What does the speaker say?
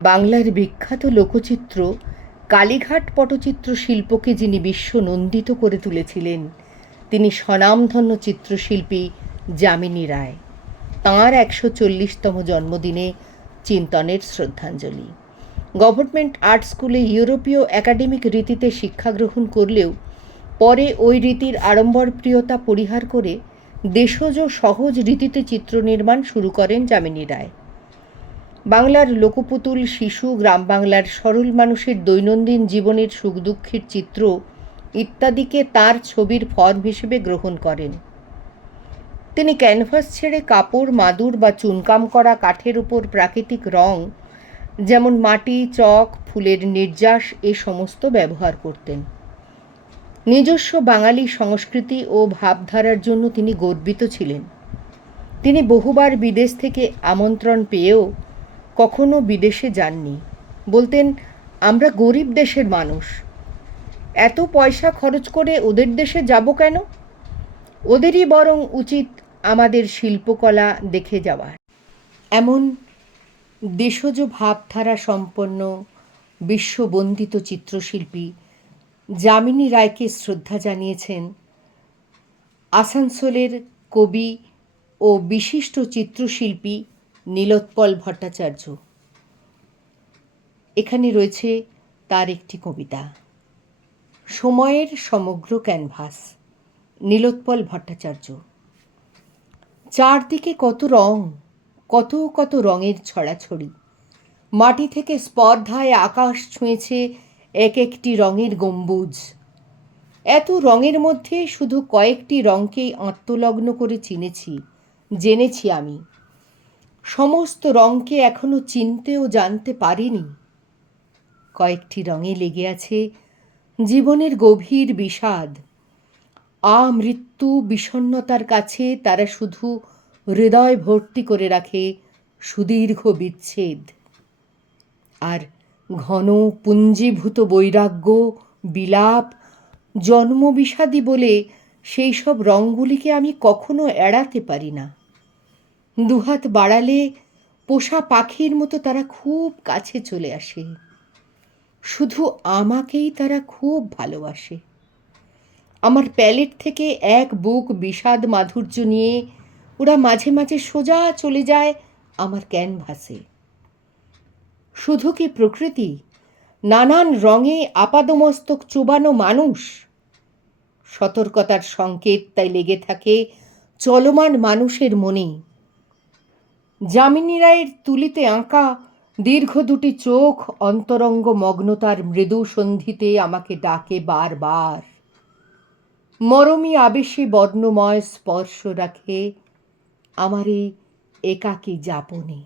বাংলার বিখ্যাত লোকচিত্র কালীঘাট পটচিত্র শিল্পকে যিনি বিশ্বনন্দিত করে তুলেছিলেন তিনি স্বনামধন্য চিত্রশিল্পী যামিনী রায়। তাঁর ১৪০তম জন্মদিনে চিন্তনের শ্রদ্ধাঞ্জলি। গভর্নমেন্ট আর্ট স্কুলে ইউরোপীয় একাডেমিক রীতিতে শিক্ষা গ্রহণ করলেও পরে ওই রীতির আড়ম্বরপ্রিয়তা পরিহার করে দেশজ সহজ রীতিতে চিত্র নির্মাণ শুরু করেন যামিনী রায়। বাংলার লোকপুতুল, শিশু, গ্রাম বাংলার সরল মানুষের দৈনন্দিন জীবনের সুখ দুঃখের চিত্র ইত্যাদিকে তার ছবির ফর্ম হিসেবে গ্রহণ করেন। তিনি ক্যানভাস ছেড়ে কাপড়, মাদুর বা চুনকাম করা কাঠের উপর প্রাকৃতিক রং যেমন মাটি, চক, ফুলের নির্যাস এ সমস্ত ব্যবহার করতেন। নিজস্ব বাঙালি সংস্কৃতি ও ভাবধারার জন্য তিনি গর্বিত ছিলেন। তিনি বহুবার বিদেশ থেকে আমন্ত্রণ পেয়েও কখনো বিদেশে যাননি। বলতেন, আমরা গরিব দেশের মানুষ, এত পয়সা খরচ করে ওদের দেশে যাব কেন? ওদেরই বরং উচিত আমাদের শিল্পকলা দেখে যাওয়ার। এমন দেশজ ভাবধারা সম্পন্ন বিশ্ববন্দিত চিত্রশিল্পী যামিনী রায়কে শ্রদ্ধা জানিয়েছেন আসানসোলের কবি ও বিশিষ্ট চিত্রশিল্পী নীলোৎপল ভট্টাচার্য। এখানে রয়েছে তার একটি কবিতা, সময়ের সমগ্র ক্যানভাস। নীলোৎপল ভট্টাচার্য। চারদিকে কত রং, কত কত রঙের ছড়াছড়ি। মাটি থেকে স্পর্ধায় আকাশ ছুঁয়েছে এক একটি রঙের গম্বুজ। এত রঙের মধ্যে শুধু কয়েকটি রঙকেই আত্মলগ্ন করে চিনেছি, জেনেছি আমি। সমস্ত রঙকে এখনো চিনতে ও জানতে পারিনি। কয়েকটি রঙে লেগে আছে জীবনের গভীর বিষাদ। মৃত্যু বিষণ্ণতার কাছে তারা শুধু হৃদয় ভর্তি করে রাখে সুদীর্ঘ বিচ্ছেদ। আর ঘন পুঞ্জীভূত বৈরাগ্য, বিলাপ, জন্মবিষাদী বলে সেই সব রঙগুলিকে আমি কখনো এড়াতে পারি না। দুহাত বাড়ালে পোষা পাখির মতো তারা খুব কাছে চলে আসে। শুধু আমাকেই তারা খুব ভালোবাসে। আমার প্যালেট থেকে এক বুক বিষাদ মাধুর্য নিয়ে ওরা মাঝে মাঝে সোজা চলে যায় আমার ক্যানভাসে। শুধু কি প্রকৃতি, নানান রঙে আপাদমস্তক চোবানো মানুষ। সতর্কতার সংকেত তাই লেগে থাকে চলমান মানুষের মনে। যামিনী রায়ের তুলিতে আঁকা দীর্ঘ দুটি চোখ অন্তরঙ্গ মগ্নতার মৃদু সন্ধিতে আমাকে ডাকে বারবার। মরমী আবেশে বর্ণময় স্পর্শ রাখে আমার এই একাকী যাপনে।